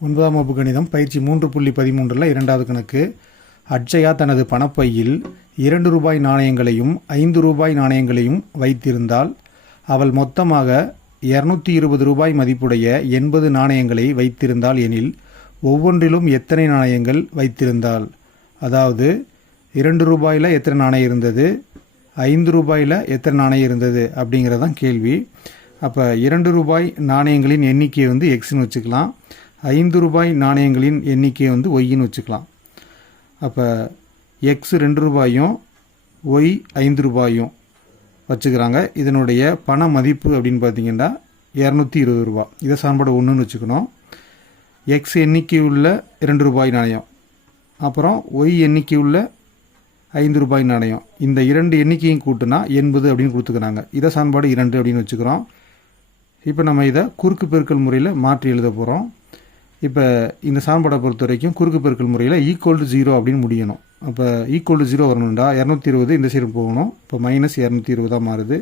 9ஆம் வகுப்பு கணிதம் பயிற்சி 3.13 இரண்டாவது கணக்கு. அட்சயா தனது பணப்பையில் 2 ரூபாய் நாணயங்களையும் 5 ரூபாய் நாணயங்களையும் வைத்திருந்தால் அவள் மொத்தமாக 220 ரூபாய் மதிப்புடைய 80 நாணயங்களை வைத்திருந்தாள் எனில் ஒவ்வொன்றிலும் எத்தனை நாணயங்கள் வைத்திருந்தாள்? அதாவது 2 ரூபாயில் எத்தனை நாணயம் இருந்தது, 5 ரூபாயில் எத்தனை நாணயம் இருந்தது அப்படிங்கிறதான் கேள்வி. அப்போ 2 ரூபாய் நாணயங்களின் எண்ணிக்கையை வந்து எக்ஸ்ன்னு வச்சுக்கலாம், 5 ரூபாய் நாணயங்களின் எண்ணிக்கையை வந்து ஒய்ன்னு வச்சுக்கலாம். அப்போ எக்ஸ் 2 ரூபாயும் ஒய் 5 ரூபாயும் வச்சுக்கிறாங்க. இதனுடைய பண மதிப்பு அப்படின்னு பார்த்தீங்கன்னா 220 ரூபா. இதை சமன்பாடு 1ன்னு வச்சுக்கணும். எக்ஸ் எண்ணிக்கை உள்ள 2 ரூபாய் நாணயம், அப்புறம் ஒய் எண்ணிக்கை உள்ள 5 ரூபாய் நாணயம், இந்த 2 எண்ணிக்கையும் கூட்டினா 80 அப்படின்னு கொடுத்துக்கிறாங்க. இதை சமன்பாடு 2 அப்படின்னு வச்சுக்கிறோம். இப்போ நம்ம இதை குறுக்கு பெருக்கல் முறையில் மாற்றி எழுத போகிறோம். இப்போ இந்த சமன்பாடை பொறுத்த வரைக்கும் குறுக்கு பெருக்கல் முறையில் =0 அப்படின்னு முடியணும். அப்போ =0 வரணும்டா 220 இந்த சைடு போகணும். இப்போ -220 தான் மாறுது.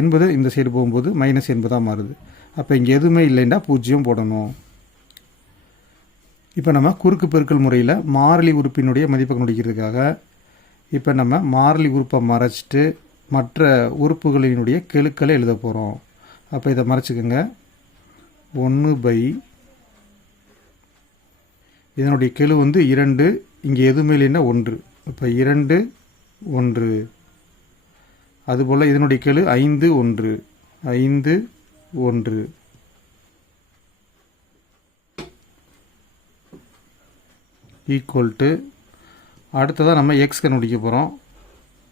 80 இந்த சைடு போகும்போது -80 தான் மாறுது. அப்போ இங்கே எதுவுமே இல்லைன்னா 0 போடணும். இப்போ நம்ம குறுக்கு பெருக்கல் முறையில் மாறிலி உறுப்பினுடைய மதிப்பை கண்டுபிடிக்கிறதுக்காக இப்போ நம்ம மாறிலி உறுப்பை மறைச்சிட்டு மற்ற உறுப்புகளினுடைய கெழுக்களை எழுத போகிறோம். அப்போ இதை மறைச்சிக்கோங்க. 1/, இதனுடைய கெழு வந்து 2, இங்கே எதுவுமே இல்லைன்னா 1. இப்போ 2, 1. அதுபோல் இதனுடைய கெழு 5, 1, 5, 1. ஈக்குவல் டு அடுத்ததாக நம்ம எக்ஸ் கண்டுபிடிக்க போகிறோம்.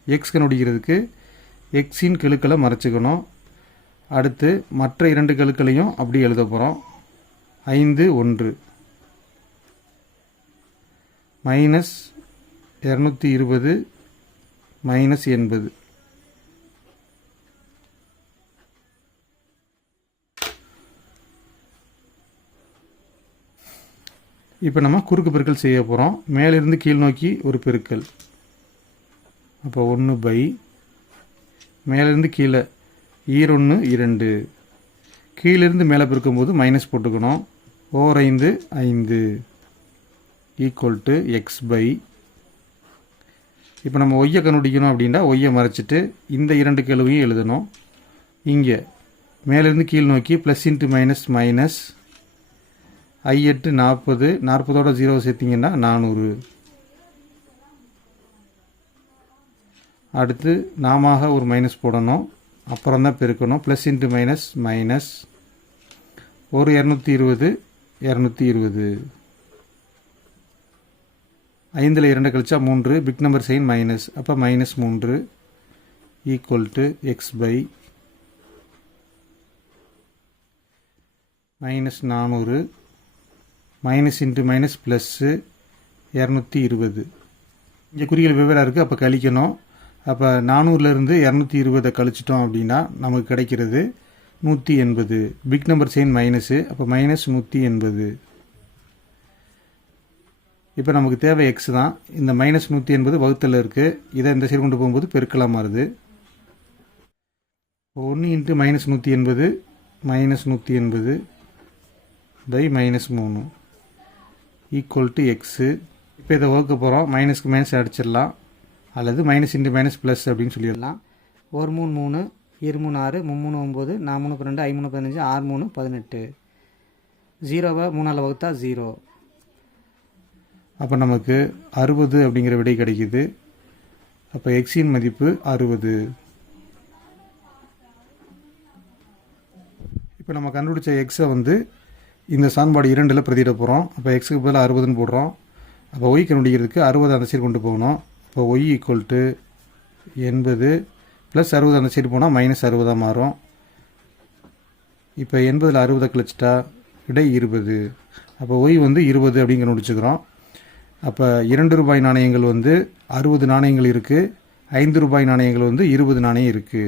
எக்ஸ் கண்டுபிடிக்கிறதுக்கு எக்ஸின் கெழுக்களை மறைச்சிக்கணும். அடுத்து மற்ற 2 கெழுக்களையும் அப்படி எழுத போகிறோம். 5, 1 -220 -80. இப்போ நம்ம குறுக்கு பெருக்கல் செய்ய போகிறோம். மேலிருந்து கீழ் நோக்கி ஒரு பெருக்கல். அப்போ 1/, மேலிருந்து கீழே 1 2, கீழிருந்து மேலே பெருக்கும்போது மைனஸ் போட்டுக்கணும். 4 5 ஈக்குவல் டு x/. இப்போ நம்ம ஒய்யை கண்டுபிடிக்கணும் அப்படின்னா ஒய்யை மறைச்சிட்டு இந்த 2 கெழுவையும் எழுதணும். இங்கே மேலிருந்து கீழ் நோக்கி plus into minus minus, I8 40, 40ஓட 0 சேர்த்திங்கன்னா 400. அடுத்து நாம ஒரு மைனஸ் போடணும், அப்புறம் தான் பெருக்கணும். ப்ளஸ் இன்ட்டு மைனஸ் மைனஸ், ஒரு 220 220. 5ல் 2 கழிச்சா 3, பிக் நம்பர் சைன் மைனஸ், அப்போ -3 equal to x/, -400 minus into minus plus 220. இங்கே குறிகள் வெவ்வேறாக இருக்குது, அப்போ கழிக்கணும். அப்போ 400லேருந்து 220 கழிச்சிட்டோம் அப்படின்னா நமக்கு கிடைக்கிறது 180. பிக் நம்பர் சைன் மைனஸு, அப்போ -180. இப்போ நமக்கு தேவை எக்ஸ் தான். இந்த -180 வகுத்தலில் இருக்குது. இதை இந்த சைடு கொண்டு போகும்போது பெருக்கலாக மாறுது. 1 × -180 -180 /-3 ஈக்குவல் டு எக்ஸு. இப்போ இதை வகுக்க போகிறோம். மைனஸ்க்கு மைனஸ் அடிச்சிடலாம், அல்லது மைனஸ் இன்ட்டு மைனஸ் ப்ளஸ் அப்படின்னு சொல்லிடலாம். 1 3 3, 2 3 6, 3 3 9, 4 3 12, 5 3 15, 6 3 18. 0வை 3ஆல் வகுத்தா 0. அப்போ நமக்கு 60 அப்படிங்கிற விடை கிடைக்குது. அப்போ எக்ஸின் மதிப்பு 60. இப்போ நம்ம கண்டுபிடிச்ச எக்ஸை வந்து இந்த சமன்பாடு 2ல் பிரதியிட போகிறோம். அப்போ எக்ஸுக்கு பதிலாக 60ன்னு போடுறோம். அப்போ ஒய் கண்டுபிடிக்கிறதுக்கு 60 அந்த சைடு கொண்டு போகணும். இப்போ ஒய் ஈக்குவல் டு 80 ப்ளஸ் 60 அந்த சைடு போனால் -60 மாறும். இப்போ 80ல் 60 கழிச்சிட்டா விடை 20. அப்போ ஒய் வந்து 20 அப்படின்னு கண்டுபிடிச்சிக்கிறோம். அப்போ 2 ரூபாய் நாணயங்கள் வந்து 60 நாணயங்கள் இருக்குது, 5 ரூபாய் நாணயங்கள் வந்து 20 நாணயம் இருக்குது.